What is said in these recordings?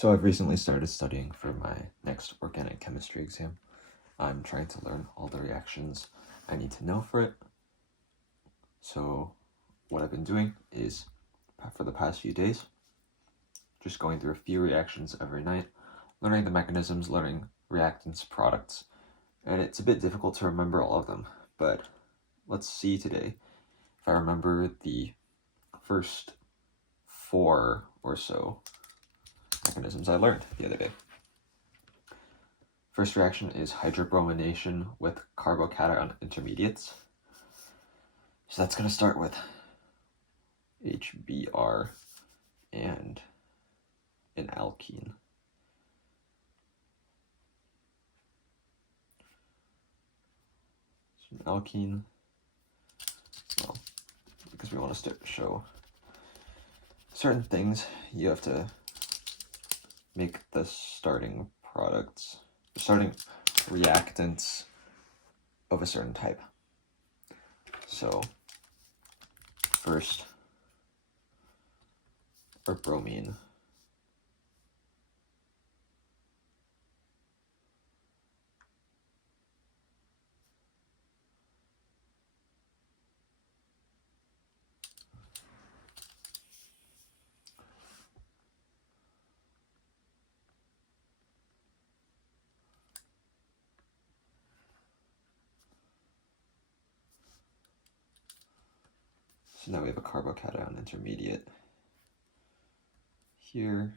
So I've recently started studying for my next organic chemistry exam. I'm trying to learn all the reactions I need to know for it. So what I've been doing is, for the past few days, just going through a few reactions every night, learning the mechanisms, learning reactants, products, and it's a bit difficult to remember all of them, but let's see today if I remember the first 4 or so mechanisms I learned the other day. First reaction is hydrobromination with carbocation intermediates. So that's going to start with HBr and an alkene. So an alkene, well, because we want to show certain things, you have to make the starting reactants of a certain type. So first, our bromine. So now we have a carbocation intermediate here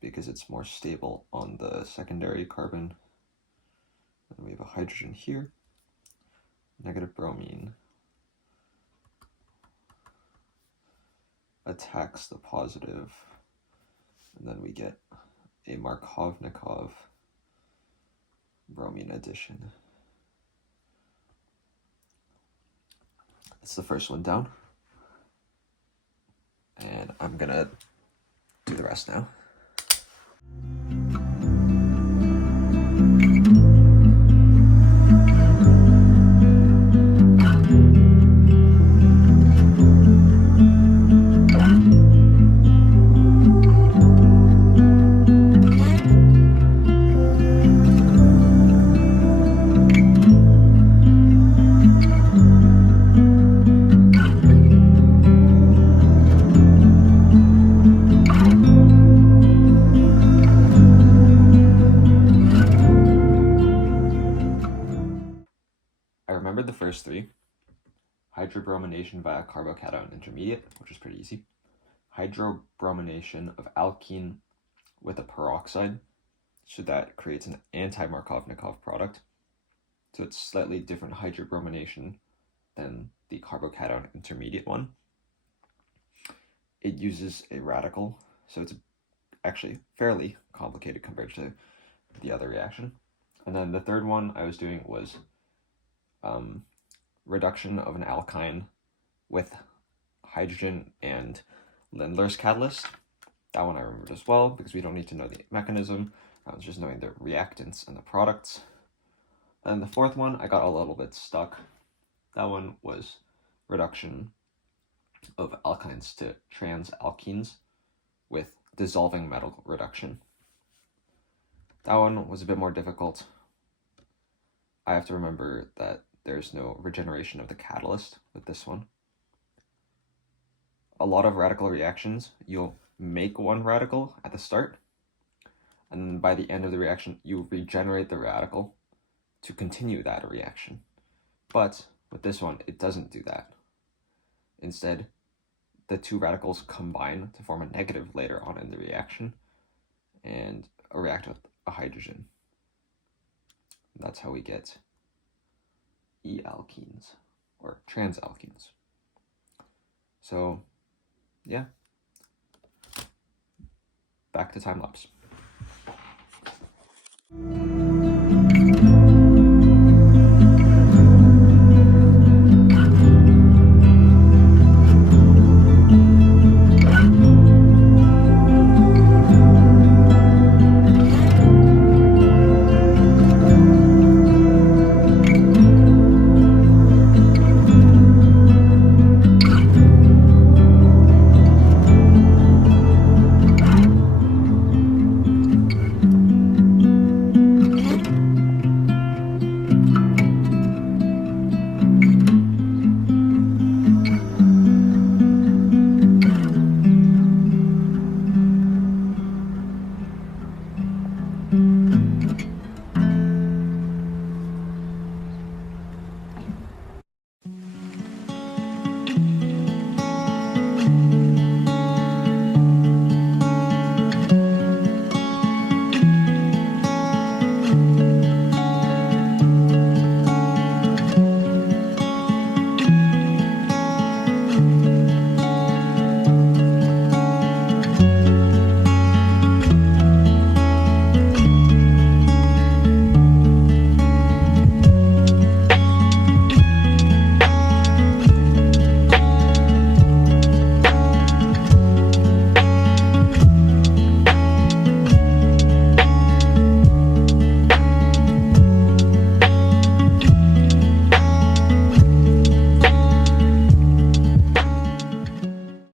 because it's more stable on the secondary carbon. And we have a hydrogen here, negative bromine attacks the positive, and then we get a Markovnikov bromine addition. That's the first one down. And I'm gonna do the rest now. I remembered the first 3. Hydrobromination via carbocation intermediate, which is pretty easy. Hydrobromination of alkene with a peroxide, so that creates an anti-Markovnikov product. So it's slightly different hydrobromination than the carbocation intermediate one. It uses a radical, so it's actually fairly complicated compared to the other reaction. And then the third one I was doing was reduction of an alkyne with hydrogen and Lindlar's catalyst. That one I remembered as well because we don't need to know the mechanism. I was just knowing the reactants and the products. And the fourth one, I got a little bit stuck. That one was reduction of alkynes to transalkenes with dissolving metal reduction. That one was a bit more difficult. I have to remember that there's no regeneration of the catalyst with this one. A lot of radical reactions, you'll make one radical at the start, and then by the end of the reaction, you regenerate the radical to continue that reaction. But with this one, it doesn't do that. Instead, the 2 radicals combine to form a negative later on in the reaction and react with a hydrogen. That's how we get E-alkenes or transalkenes. So yeah, back to time lapse.